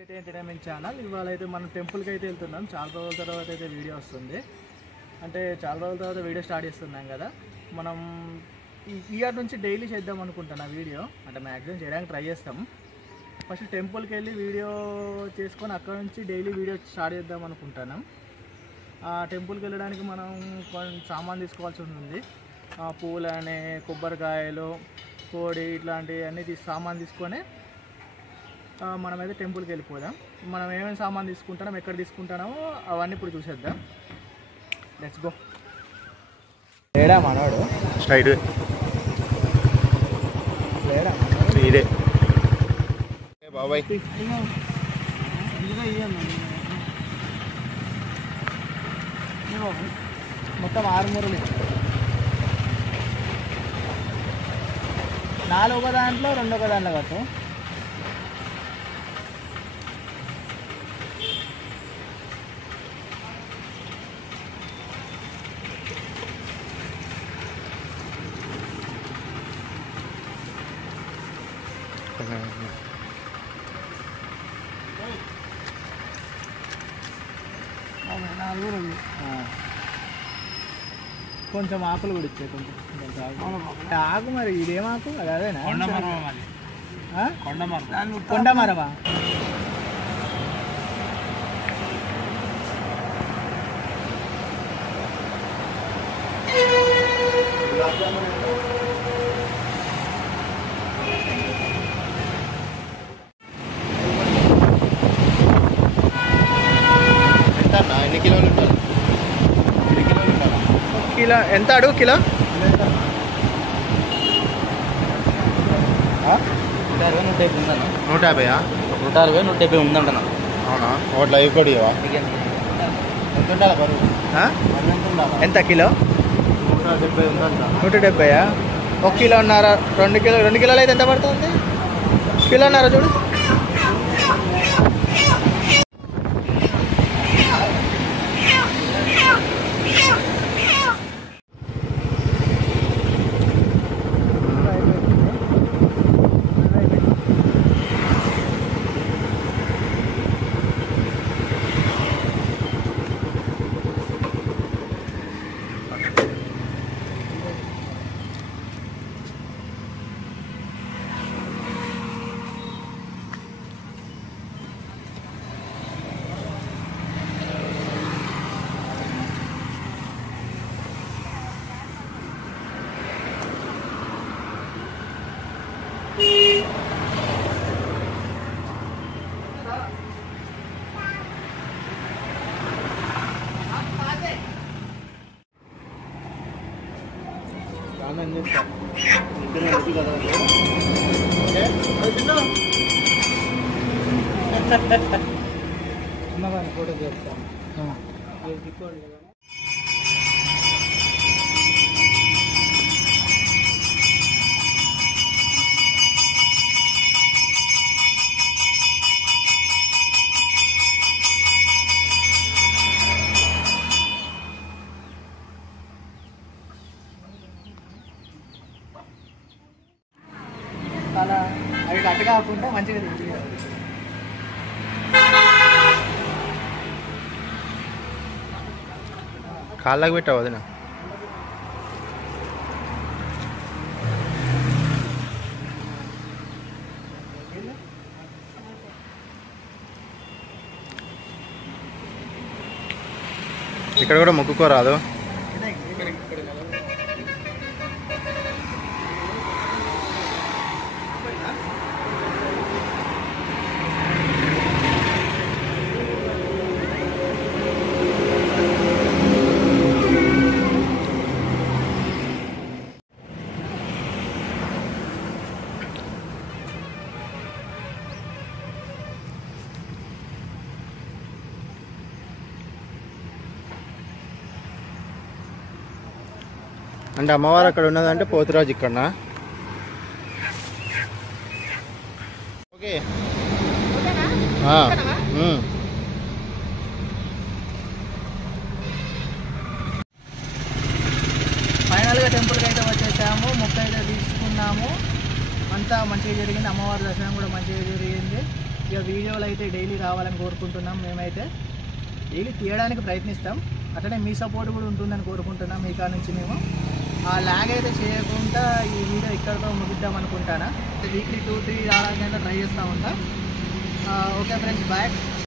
Entertainment channel. ఇవాళ అయితే మనం టెంపుల్కి అయితే వెళ్తున్నాం. చాలా రోజుల తర్వాత అయితే వీడియో వస్తుంది. అంటే చాలా రోజుల తర్వాత వీడియో స్టార్ట్ చేస్తున్నాం కదా. మనం ఈ ఇయర్ నుంచి డైలీ చేద్దాం అనుకుంటాను ఆ వీడియో. అంటే మ్యాక్సిమం చేయడానికి ట్రై చేస్తాం. ఫస్ట్ టెంపుల్కి వెళ్ళి వీడియో చేసుకొని అక్కడ నుంచి డైలీ వీడియో స్టార్ట్ చేద్దాం అనుకుంటాను. ఆ టెంపుల్కి వెళ్ళడానికి మనం కొంచెం సామాన్ తీసుకోవాల్సి ఉంటుంది. పూలని, కొబ్బరికాయలు, కోడి ఇట్లాంటివన్నీ సామాన్ తీసుకొని మనమైతే టెంపుల్కి వెళ్ళిపోదాం. మనం ఏమేమి సామాన్ తీసుకుంటామో, ఎక్కడ తీసుకుంటామో అవన్నీ ఇప్పుడు చూసేద్దాం. Let's go. లేడా మనోడు? స్ట్రైట్ లేడా ఇదే బాబాయ్. మొత్తం 6 మూరలు, 4 ఒక దాంట్లో 2 ఒక దాంట్లో కట్టు. కొంచెం ఆకులు కూడా ఇచ్చే, కొంచెం ఆకు. మరి ఇదేం ఆకు? అదేనా కొండమరమా? ఎన్ని కిలోలు ఉంటారు? కిలో ఎంత అడుగు? కిలో 150. 160 ఉందంటున్నా. అవునా? ఒకటి లైవ్ కూడా ఇవ్వవా? ఎంత కిలో? 170 ఉందంట. 170. 1 కిలోన్నర, 2 కిలోలు అయితే ఎంత పడుతుంది? కిలోన్నర చూడు. ఫోటో చేస్తాను. అలా అవి అట్టు కాకుండా మంచిగా తింటుంది. కాళ్ళకి పెట్టావు వదిన. ఇక్కడ కూడా మొక్కుకోరాదు. అంటే అమ్మవారు అక్కడ ఉన్నదంటే పోతురాజు ఇక్కడనా? ఓకే. ఫైనల్గా టెంపుల్కి అయితే వచ్చేసాము. మొక్క అయితే తీసుకున్నాము. అంతా మంచిగా జరిగింది. అమ్మవారి దర్శనం కూడా మంచిగా జరిగింది. ఇక వీడియోలు అయితే డైలీ రావాలని కోరుకుంటున్నాం. మేమైతే డైలీ తీయడానికి ప్రయత్నిస్తాం. అట్లనే మీ సపోర్ట్ కూడా ఉంటుందని కోరుకుంటున్నాం. మీ కాడ నుంచి మేము ఆ ల్యాగ్ అయితే చేయకుండా ఈ వీడియో ఇక్కడితో ముగిద్దాం అనుకుంటానా. వీక్లీ 2-3 రావడానికి ట్రై చేస్తూ ఉంటాం. Okay friends, bye.